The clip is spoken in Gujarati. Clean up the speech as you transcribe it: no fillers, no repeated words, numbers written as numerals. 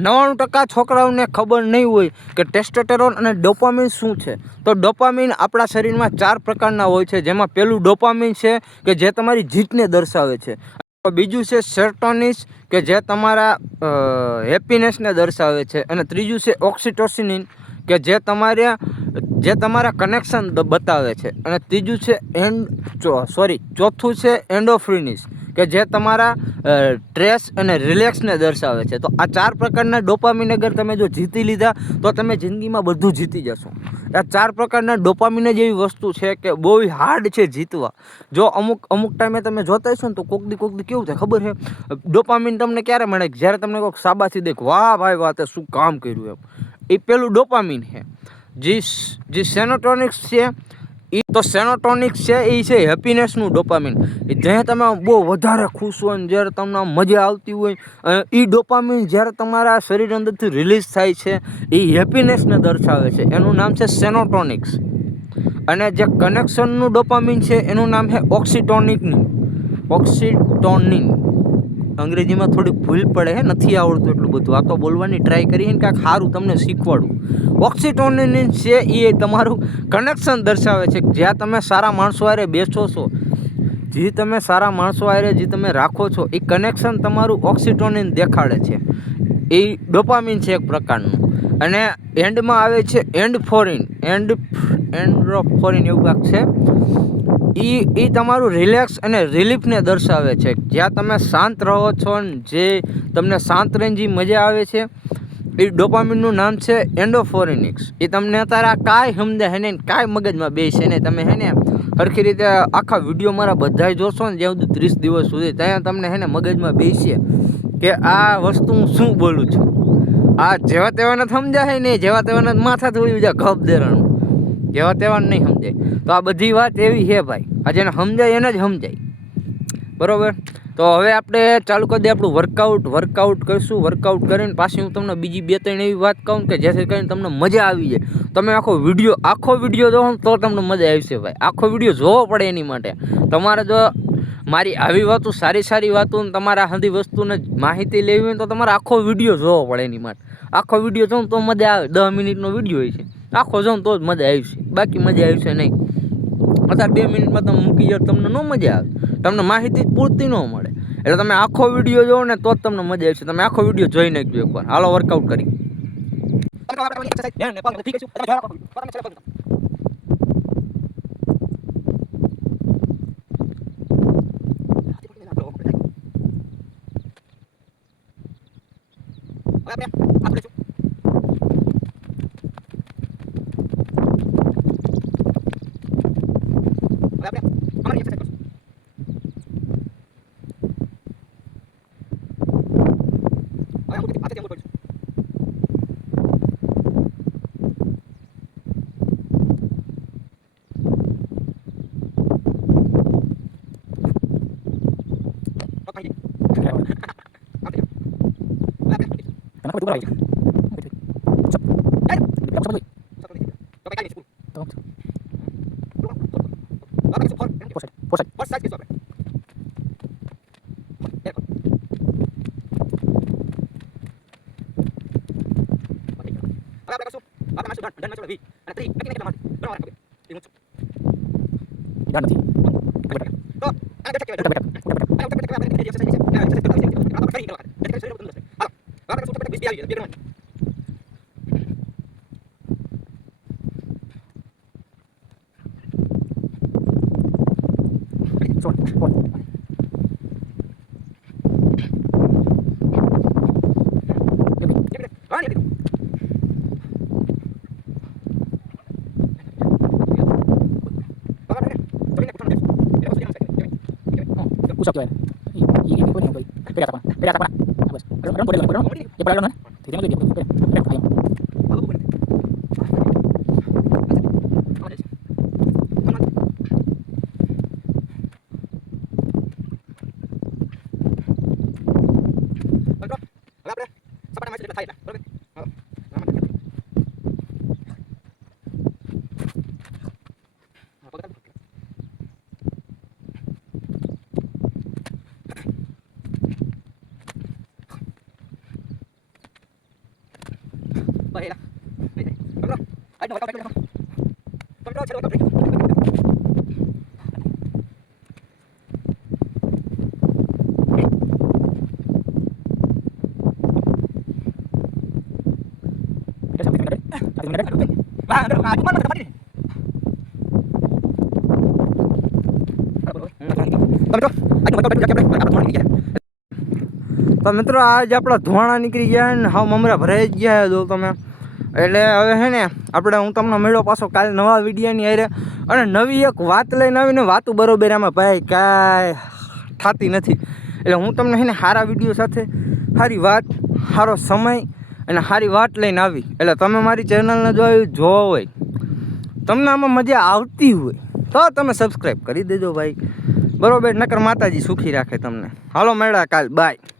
99% છોકરાઓને ખબર નહીં હોય કે ટેસ્ટોસ્ટેરોન અને ડોપામિન શું છે. તો ડોપામિન આપણા શરીરમાં 4 પ્રકારના હોય છે, જેમાં પહેલું ડોપામિન છે કે જે તમારી જીતને દર્શાવે છે. બીજું છે સેરોટોનિન કે જે તમારા હેપીનેસને દર્શાવે છે, અને ત્રીજું છે ઓક્સિટોસિન કે જે તમારા કનેક્શન બતાવે છે, અને ત્રીજું છે ચોથું છે એન્ડોર્ફિન્સ કે જે તમારા સ્ટ્રેસ અને રિલેક્સને દર્શાવે છે. તો આ 4 પ્રકારના ડોપામિન અગર તમે જો જીતી લીધા તો તમે જિંદગીમાં બધું જીતી જશો. આ 4 પ્રકારના ડોપામિન જ એવી વસ્તુ છે કે બહુ હાર્ડ છે જીતવા. જો અમુક ટાઈમે તમે જોતા હશો ને તો કોક દી કેવું થાય ખબર છે, ડોપામિન તમને ક્યારે મળે? જ્યારે તમને કોઈક શાબાશી દે, વાહ ભાઈ વાહ તે શું કામ કર્યું એમ. એ પેલું ડોપામિન છે. જે સેરોટોનિન છે સેરોટોનિન છે એ છે હેપીનેસનું ડોપામિન. જ્યાં તમે બહુ વધારે ખુશ હોય ને જ્યારે તમને મજા આવતી હોય, એ ડોપામિન જ્યારે તમારા શરીર અંદરથી રિલીઝ થાય છે એ હેપીનેસને દર્શાવે છે. એનું નામ છે સેરોટોનિન. અને જે કનેક્શનનું ડોપામિન છે એનું નામ છે ઓક્સિટોનિન. અંગ્રેજીમાં થોડીક ભૂલ પડે છે, નથી આવડતું એટલું બધું. આ તો બોલવાની ટ્રાય કરીને કાંઈક સારું તમને શીખવાડું. ઓક્સિટોનિન છે એ તમારું કનેક્શન દર્શાવે છે. જ્યાં તમે સારા માણસો હારે બેસો છો, જે તમે સારા માણસો હારે જે તમે રાખો છો, એ કનેક્શન તમારું ઓક્સિટોનિન દેખાડે છે. એ ડોપામિન છે એક પ્રકારનું. અને એન્ડમાં આવે છે એન્ડોર્ફિન એવું કાંઈક છે. એ તમારું રિલેક્સ અને રિલીફને દર્શાવે છે. જ્યાં તમે શાંત રહો છો ને જે તમને શાંત રહીને જે મજા આવે છે, એ ડોપામિનનું નામ છે એન્ડોર્ફિન્સ. એ તમને અત્યારે કાંઈ સમજાય ને કાંઈ મગજમાં બેસે ને તમે સરખી રીતે આખા વિડીયો મારા બધાય જોશો ને જ્યાં સુધી 30 દિવસ સુધી, ત્યાં તમને મગજમાં બેસીએ કે આ વસ્તુ હું શું બોલું છું. આ જેવા તેવાને સમજાય ને, જેવા તેવાને માથા ધોઈ જાય ઘપ દેરાનું, જેવા તેવાને નહીં સમજાય. તો આ બધી વાત એવી છે ભાઈ, આ જેને સમજાય એને જ સમજાય, બરાબર. તો હવે આપણે ચાલુ કરી દઈએ આપણું વર્કઆઉટ કરીશું. વર્કઆઉટ કરીને પાછી હું તમને બીજી 2-3 એવી વાત કહું કે જેથી કરીને તમને મજા આવી જાય. તમે આખો વિડીયો જોવો તો તમને મજા આવશે ભાઈ. આખો વિડીયો જોવો પડે એની માટે. તમારે જો મારી આવી વાતો સારી વાતો તમારા બધી વસ્તુને માહિતી લેવી હોય તો તમારે આખો વિડીયો જોવો પડે એની માટે. આખો વિડીયો જોઉં તો મજા આવે. 10 મિનિટનો વિડીયો હોય છે, આખો જોઉં તો જ મજા આવશે, બાકી મજા આવશે નહીં. અત્યારે 2 મિનિટમાં તમે મૂકી જાઓ તમને ન મજા આવે, તમને માહિતી પૂરતી ન મળે. એટલે તમે આખો વિડીયો જોવો ને તો જ તમને મજા આવશે. તમે આખો વિડીયો જોઈ નાખજો એકવાર. હાલો વર્કઆઉટ કરી. Pusap tuh ya. Ini pun yang baik. Beda apa? Beda apa? Bos. Orang boleh lakukan. Ya boleh lakukan. Tidak mau dia. Ayam. ભાઈ એલા આજનો વર્કઆઉટ કરી નાખો તમે છેલ્લો વર્કઆઉટ તો મિત્રો આજે આપણા ધોવાણા નીકળી ગયા ને હા મમરા ભરાઈ જ ગયા જો તમે એટલે હવે હે ને હું તમને મળ્યો પાછો કાલે નવા વિડીયોની હારે અને નવી એક વાત લઈને આવીને વાતું બરોબર આમાં ભાઈ કાંઈ થતી નથી એટલે હું તમને હે ને સારા વિડીયો સાથે સારી વાત સારો સમય અને સારી વાત લઈને આવી એટલે તમે મારી ચેનલને જોવા હોય તમને આમાં મજા આવતી હોય તો તમે સબસ્ક્રાઈબ કરી દેજો ભાઈ બરોબર નકર માતાજી સુખી રાખે તમને હાલો મળ્યા કાલ બાય